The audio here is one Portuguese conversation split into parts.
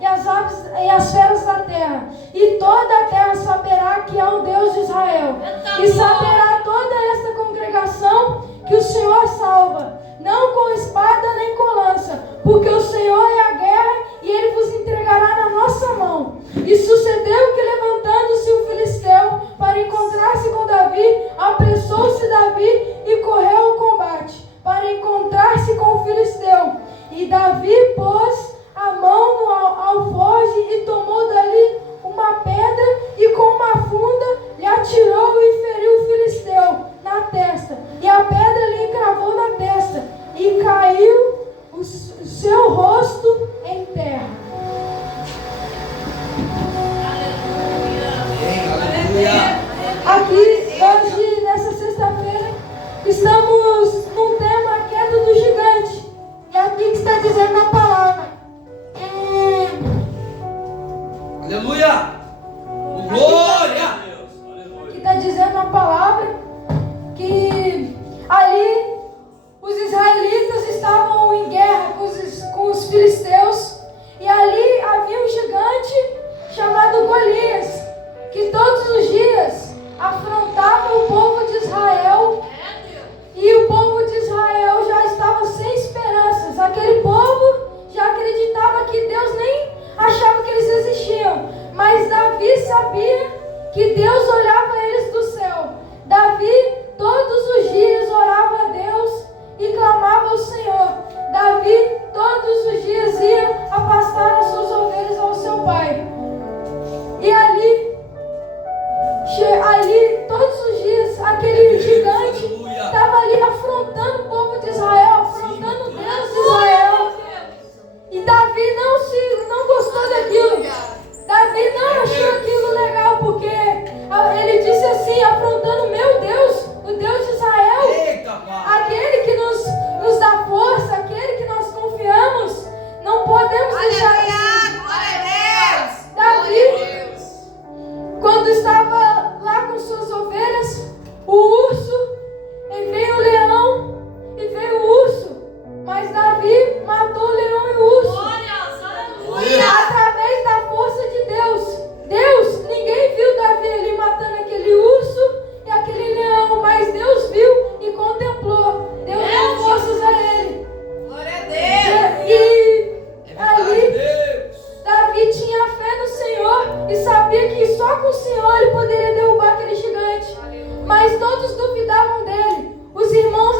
e as aves e as feras da terra. E toda a terra saberá que há um Deus de Israel. E saberá toda esta congregação que o Senhor salva, não com espada nem com lança, porque o Senhor é a guerra e Ele vos entregará na nossa mão. E sucedeu que, levantando-se o filisteu para encontrar-se com Davi, apressou-se Davi e correu ao combate para encontrar-se com o filisteu. E Davi pôs a mão no alforje e tomou dali uma pedra e com uma funda lhe atirou e feriu o filisteu na testa. E a pedra lhe encravou na testa e caiu o seu rosto em terra. Aqui, hoje, nessa sexta-feira, estamos num tema, a queda do gigante. E aqui que está dizendo na palavra. Aleluia! Glória! Aqui está dizendo na palavra que ali os israelitas estavam em guerra com os filisteus. E ali havia um gigante chamado Golias, que todos os dias afrontava o povo de Israel. E o povo de Israel já estava sem esperanças. Aquele povo já acreditava que Deus nem achava que eles existiam. Mas Davi sabia que Deus olhava eles do céu. Davi todos os dias orava a Deus e clamava ao Senhor. Davi todos os dias ia a pastar as suas ovelhas ao seu pai. E ali todos os dias, aquele gigante estava ali afrontando o povo de Israel, afrontando o Deus de Israel. E Davi não gostou daquilo. Davi não achou aquilo legal, porque ele disse assim, afrontando meu Deus, o Deus de Israel, aquele que nos dá força, aquele que nós confiamos, não podemos deixar assim. Davi, quando estava lá com suas ovelhas, o urso, e veio o leão, e veio o urso, mas Davi matou o leão e o urso. Através da força de Deus, ninguém viu Davi ali matando aquele urso e aquele leão, mas Deus viu e contemplou. Deus deu forças a ele. Glória a Deus. E ali, Davi tinha fé no Senhor e sabia que só com o Senhor ele poderia derrubar aquele gigante. Mas todos duvidavam dele. Os irmãos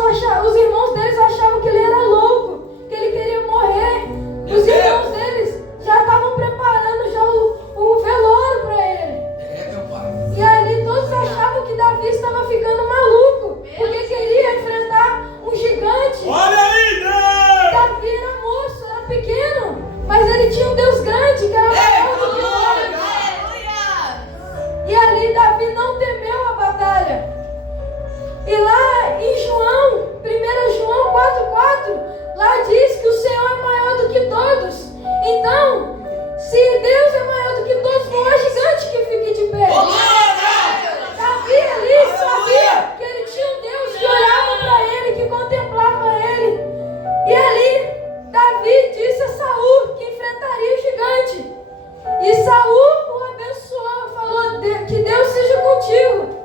deles achavam que ele era louco, que ele queria morrer. Os irmãos deles já estavam preparando já o velório para ele. E ali todos achavam que Davi estava ficando maluco, porque queria enfrentar um gigante. Olha aí, Deus! Davi era moço, era pequeno, mas ele tinha um Deus grande, que era maior do que ele. E ali Davi não temeu a batalha. E lá em João, 1 João 4,4, lá diz que o Senhor é maior do que todos. Então, se Deus é maior do que todos, não é gigante que fique de pé. Davi ali sabia que ele tinha um Deus que olhava para ele, que contemplava ele. E ali, Davi disse a Saul que enfrentaria o gigante. E Saul o abençoou, falou que Deus seja contigo.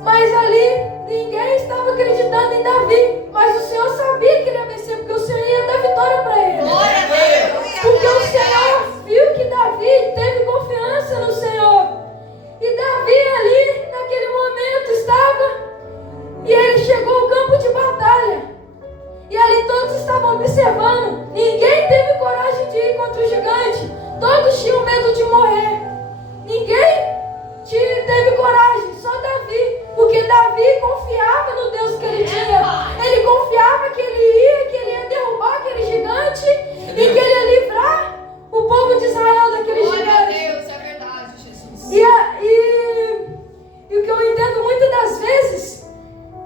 Mas ali, ninguém estava acreditando em Davi. Mas o Senhor sabia que ele ia vencer, porque o Senhor ia dar vitória para ele. Glória a Deus. Porque o Senhor viu que Davi teve confiança no Senhor. E Davi ali, naquele momento, estava. E ele chegou ao campo de batalha. E ali todos estavam observando. Ninguém teve coragem de ir contra o gigante. Todos tinham medo de morrer. Ninguém teve coragem, só Davi. Porque Davi confiava no Deus que ele tinha. Ele confiava que ele ia derrubar aquele gigante e que ele ia livrar o povo de Israel daquele gigante. Glória a Deus, é verdade, Jesus. E o que eu entendo muitas das vezes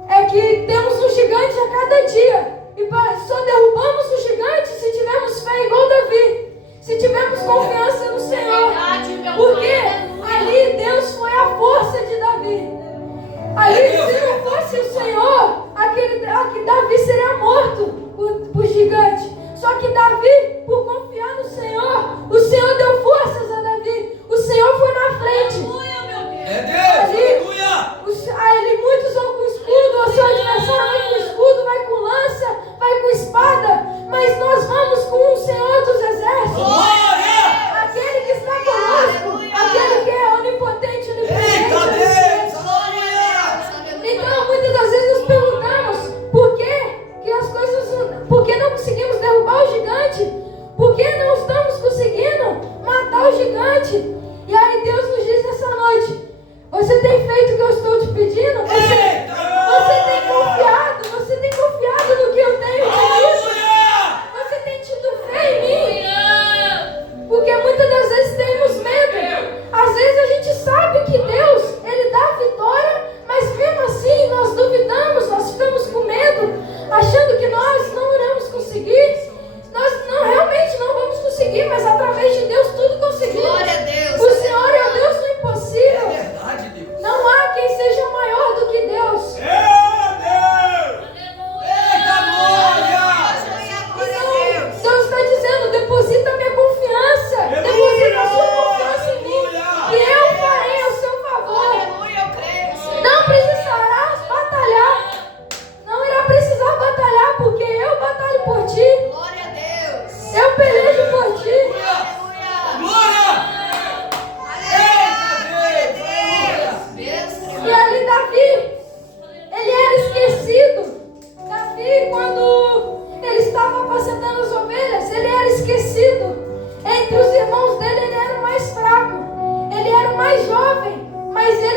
é que temos um gigante a cada dia. E só derrubamos o gigante se tivermos fé igual Davi. Se tivermos confiança no Senhor. Porque ali Deus foi a força de Davi. Ali, se não fosse o Senhor, Davi seria morto por gigante. Só que Davi, por confiar no Senhor, o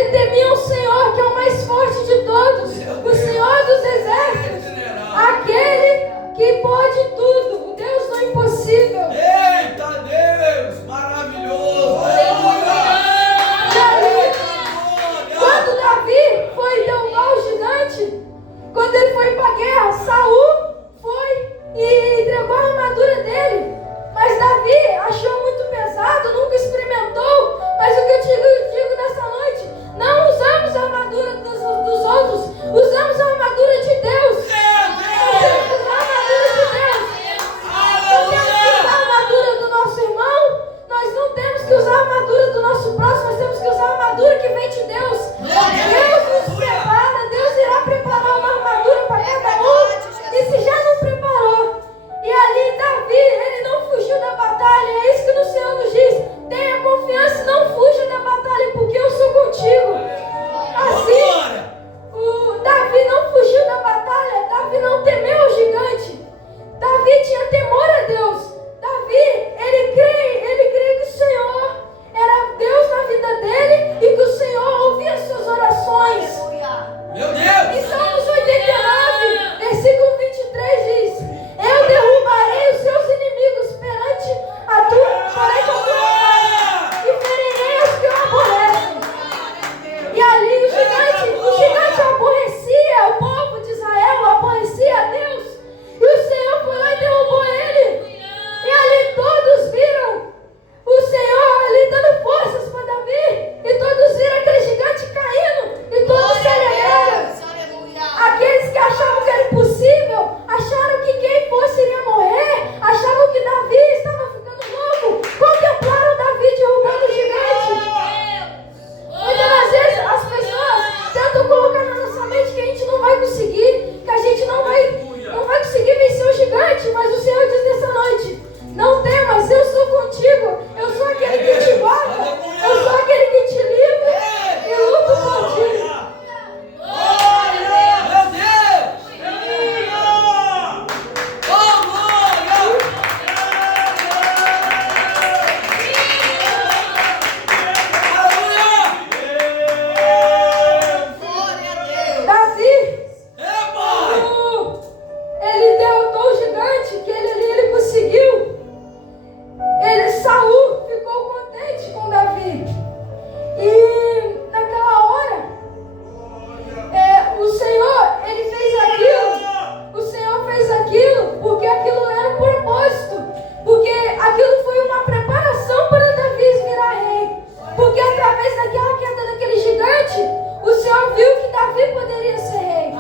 Ele temia o Senhor, que é o mais forte de todos, o Senhor dos exércitos, aquele que pode tudo, o Deus do impossível. Eita Deus, maravilhoso. Aleluia. E ali, quando Davi foi derrubar o gigante, quando ele foi para a guerra, Saul foi e entregou a armadura dele. Mas Davi achou muito pesado, nunca experimentou. Mas o que eu digo nessa noite, não usamos a armadura dos outros, usamos a armadura de Deus. Usamos a armadura de Deus. Não temos que usar a armadura do nosso irmão, nós não temos que usar a armadura do nosso próximo, nós temos que usar a armadura que vem de Deus. Deus nos prepara, Deus irá preparar uma armadura para cada um. E se já não preparou, e ali Davi, ele não fugiu da batalha, é isso que o Senhor nos diz. Tenha confiança, não fuja da batalha, porque eu sou contigo. Assim, o Davi não fugiu da batalha, Davi não temeu o gigante. Davi tinha temor a Deus. Davi, ele crê que o Senhor era Deus na vida dele e que o Senhor ouvia suas orações. Meu Deus. Em Salmos 89, versículo 23 diz: eu derrubarei os seus inimigos perante a tua mão e ferirei os que o aborrecem. E ali o gigante aborrecia o povo de Israel, aborrecia a Deus. E o Senhor foi lá e derrubou ele. E ali todos viram o Senhor ali dando forças para Davi. E todos viram aquele gigante caindo. E todos se alegraram. Aqueles que achavam que era impossível, acharam que quem fosse iria morrer, achavam que Davi estava ficando louco, contemplaram Davi derrubando o gigante. Muitas das vezes as pessoas tentam colocar na nossa mente que a gente não vai conseguir, que a gente não vai conseguir vencer o gigante, mas o Senhor diz nessa noite: não temas, eu sou contigo, eu sou aquele que te guarda, eu sou aquele que te livra e luto por ti. Ele derrotou o gigante, que ele conseguiu. Saul ficou contente com Davi. E naquela hora, o Senhor, ele fez aquilo. O Senhor fez aquilo porque aquilo era um propósito. Porque aquilo foi uma preparação para Davi virar rei. Porque através daquela queda daquele gigante, o Senhor viu que Davi poderia ser rei.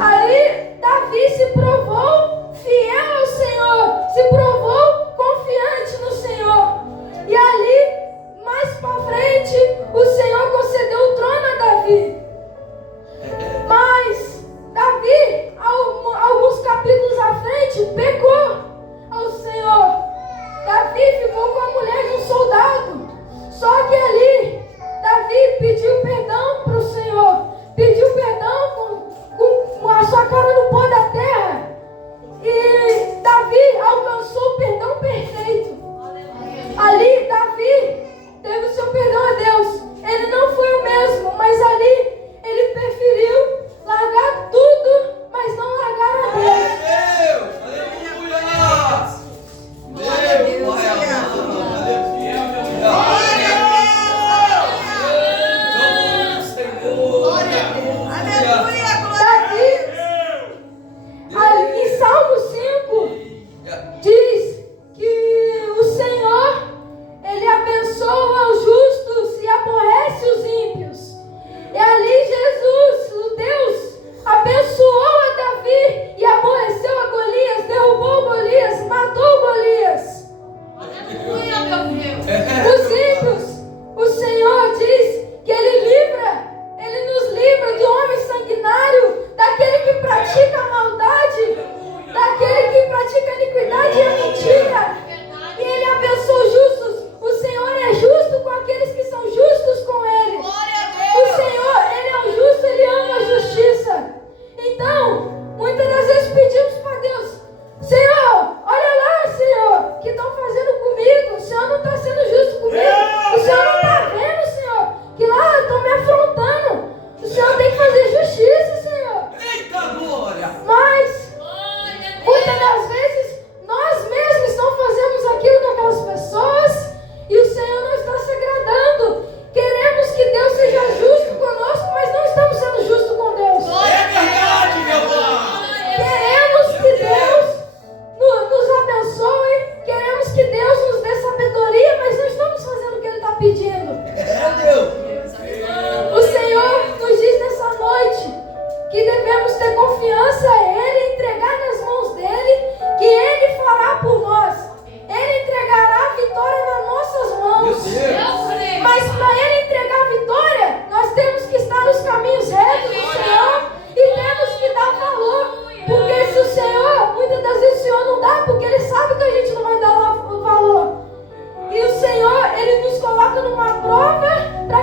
Ali, Davi se provou fiel ao Senhor, se provou confiante no Senhor. E ali, mais para frente, o Senhor concedeu o trono a Davi. Mas Davi, alguns capítulos à frente, pecou ao Senhor. Davi ficou com a mulher de um soldado. Só que ali, Davi pediu perdão para o Senhor, pediu perdão com a sua cara no pó da terra. E Davi alcançou o perdão perfeito. Ali, Davi teve o seu perdão a Deus. Ele não foi o mesmo, mas ali ele preferiu largar tudo, mas não largar a Deus. Em Salmo 5 diz que o Senhor, ele abençoa os justos e aborrece os ímpios. E ali Jesus, o Deus, abençoou a Davi e aborreceu a Golias, derrubou Golias, matou Golias. Os ímpios, o Senhor diz que Ele nos livra do homem sanguinário, daquele que pratica a maldade, daquele que pratica a iniquidade e a mentira. E Ele abençoa os justos. O Senhor é justo com aqueles que são justos com Ele. O Senhor, Ele é o justo, Ele ama a justiça. Então, muitas das vezes pedimos para Deus: Senhor, olha lá, Senhor, que estão fazendo comigo. O Senhor não está sendo justo comigo.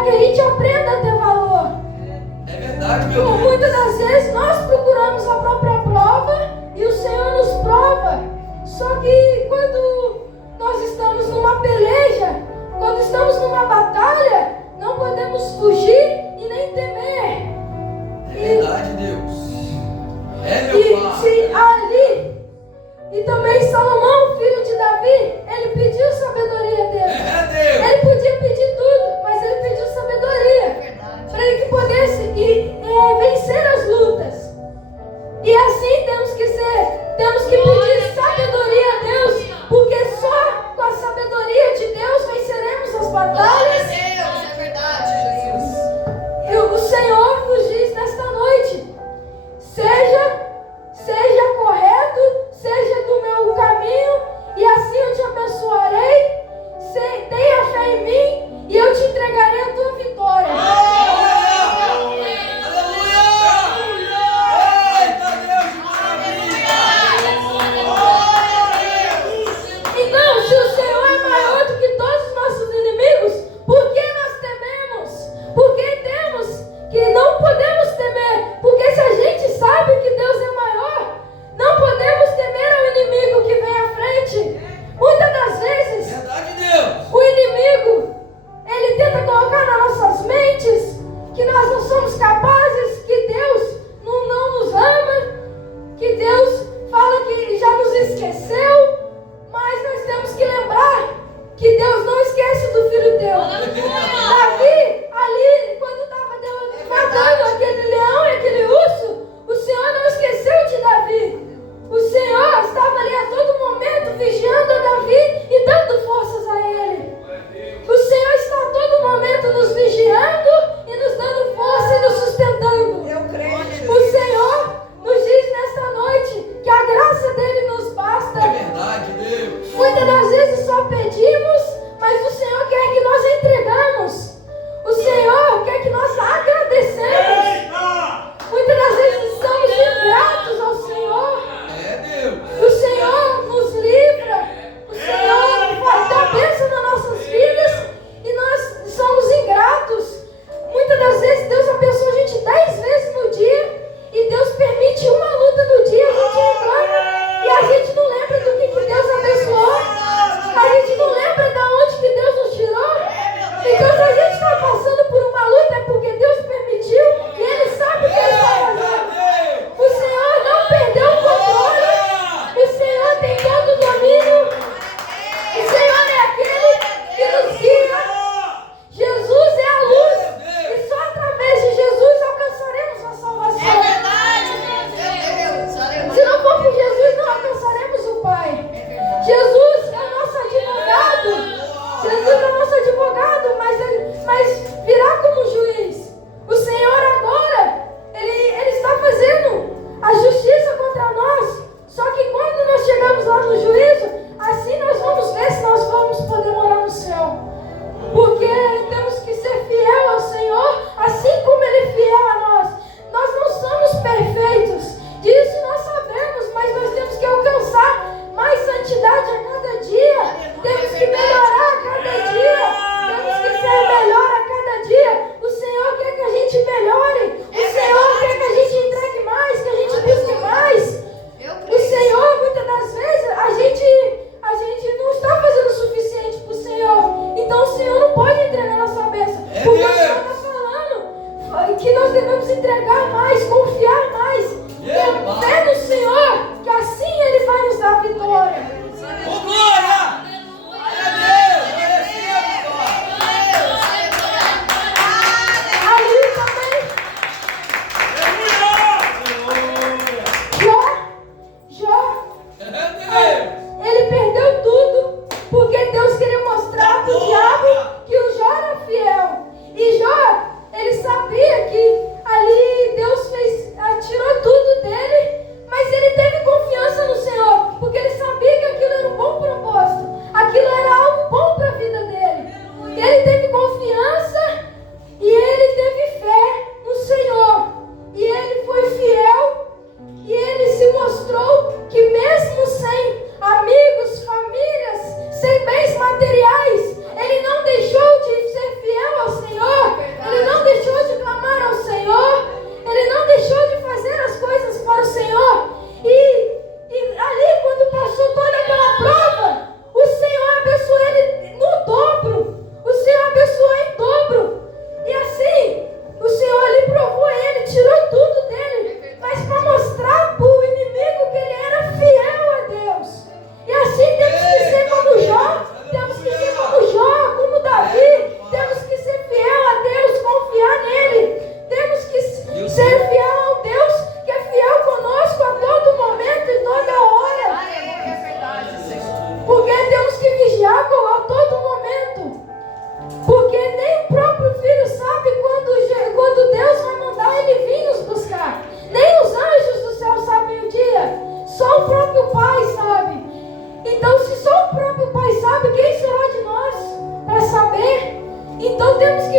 para que a gente aprenda a ter valor. É verdade, meu Deus. Muitas das vezes nós procuramos a própria prova e o Senhor nos prova. Só que quando nós estamos numa peleja, quando estamos numa batalha, não podemos fugir e nem temer. É verdade, Deus. É, meu Pai. Se ali, e também Salomão, filho de Davi, ele pediu sabedoria a Deus. É, Deus. Ele podia pedir tudo, mas ele pediu sabedoria para ele que pudesse vencer as lutas. E assim temos que pedir sabedoria a Deus, porque só com a sabedoria de Deus venceremos as batalhas. É verdade, Jesus. E o Senhor nos diz nesta noite: seja correto, seja do meu caminho, e assim eu te abençoarei. Tenha fé em mim e eu te entregarei a tua vitória. Então, se o Senhor é maior do que todos os nossos inimigos, por que nós tememos? Por que temos que não podemos temer? Porque se a gente sabe que Deus é maior, não podemos temer ao inimigo que vem à frente. Muitas das vezes, Verdade, Deus. o inimigo, ele tenta colocar nas nossas mentes que nós não somos capazes, que Deus não nos ama, que Deus fala que já nos esqueceu, mas nós temos que lembrar que Deus não esquece do filho teu. Davi, ali, quando estava matando aquele leão e aquele urso, o Senhor não esqueceu de Davi. O Senhor estava ali a todo momento vigiando a Davi e dando forças a ele. O Senhor está a todo momento nos vigiando e nos dando força e nos sustentando. Eu creio. O Senhor nos diz nesta noite que a graça dele nos basta. É verdade, Deus. Muitas das vezes só pedimos, mas o Senhor quer que nós entregamos. O Senhor quer que nós agradecemos. Muitas das vezes somos ingratos ao Senhor. É, Deus. O Senhor nos livra. O Senhor faz a bênção nas nossas vidas e nós somos ingratos. Muitas das vezes Deus abençoa a gente 10 vezes no dia e Deus permite uma luta no dia, a gente reclama e a gente não lembra do que Deus abençoou. A gente não lembra de onde que Deus nos tirou. Então se a gente está passando por uma luta é porque Deus permitiu e Ele sabe o que Ele está fazendo. O Senhor não perdeu o controle. O Senhor tem todo o domínio. O Senhor é aquele que nos guia. Jesus é a luz. E só através de Jesus alcançaremos a salvação. É verdade, Deus. Aleluia. Se não for por Jesus, não alcançaremos o Pai. Jesus é o nosso advogado. Jesus é o nosso advogado, mas virá como juiz. O Senhor agora, Ele está fazendo a justiça contra nós. Só que quando nós chegamos lá no juízo, assim nós vamos ver se nós vamos poder morar no céu. Porque temos que ser fiel ao Senhor, assim como Ele é fiel a nós. Nós não somos perfeitos, disso nós sabemos, mas nós temos que alcançar mais santidade a cada dia. Temos que melhorar a cada dia. Temos que ser melhor a cada dia. O Senhor quer que a gente melhore. O Senhor quer que a gente entregue mais, que a gente busque mais. O Senhor, muitas das vezes, a gente não está fazendo o suficiente para o Senhor. Então o Senhor não pode entregar a nossa bênção. Porque o Senhor está falando que nós devemos entregar mais, confiar mais. Ter fé no Senhor, que assim Ele vai nos dar vitória. Ô, glória! É Deus! Receba, Pai! Ali também, Jó, É Deus! ele perdeu tudo, porque Deus queria mostrar para o diabo que o Jó era fiel.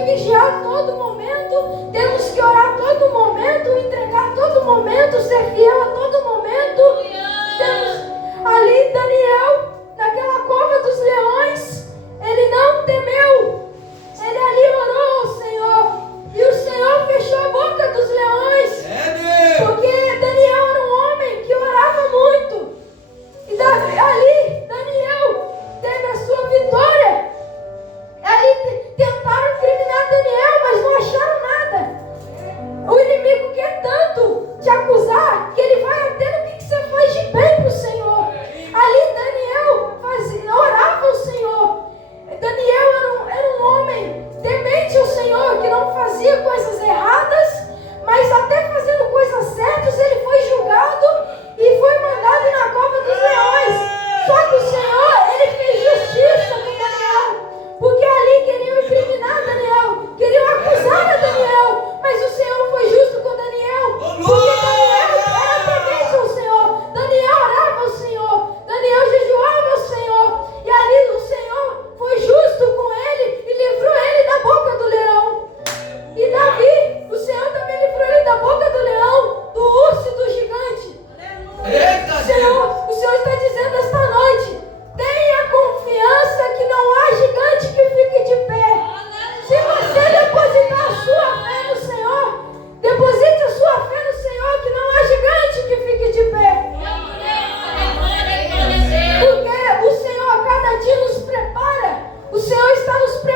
vigiar a todo momento, temos que orar a todo momento, entregar a todo momento, ser fiel a todo momento. Temos ali Daniel, naquela cova dos leões, ele não temeu, ele ali orou ao Senhor, e o Senhor fechou a boca dos leões, porque Daniel era um homem que orava muito, e ali Daniel teve a sua vitória. Ali tentaram incriminar Daniel, mas não acharam nada. O inimigo quer tanto te acusar que ele vai até no que você faz de bem para o Senhor. Ali Daniel orava ao Senhor. Daniel era um homem temente ao Senhor, que não fazia coisas erradas, mas até fazendo coisas certas ele foi julgado e foi mandado na cova dos leões. Só que o Senhor, ele fez justiça com Daniel, porque ali queriam incriminar Daniel, queriam acusar a Daniel, mas o Senhor foi justo com Daniel, porque Daniel era temente ao Senhor, Daniel orava ao Senhor, Daniel jejuava ao Senhor, e ali o Senhor foi justo com ele e livrou ele da boca do leão. E Davi, o Senhor também livrou ele da boca do leão, do urso e do gigante. O Senhor está dizendo esta noite: tenha confiança que não há gigante que fique de pé. Se você depositar a sua fé no Senhor, deposite a sua fé no Senhor, que não há gigante que fique de pé. Porque o Senhor a cada dia nos prepara. O Senhor está nos preparando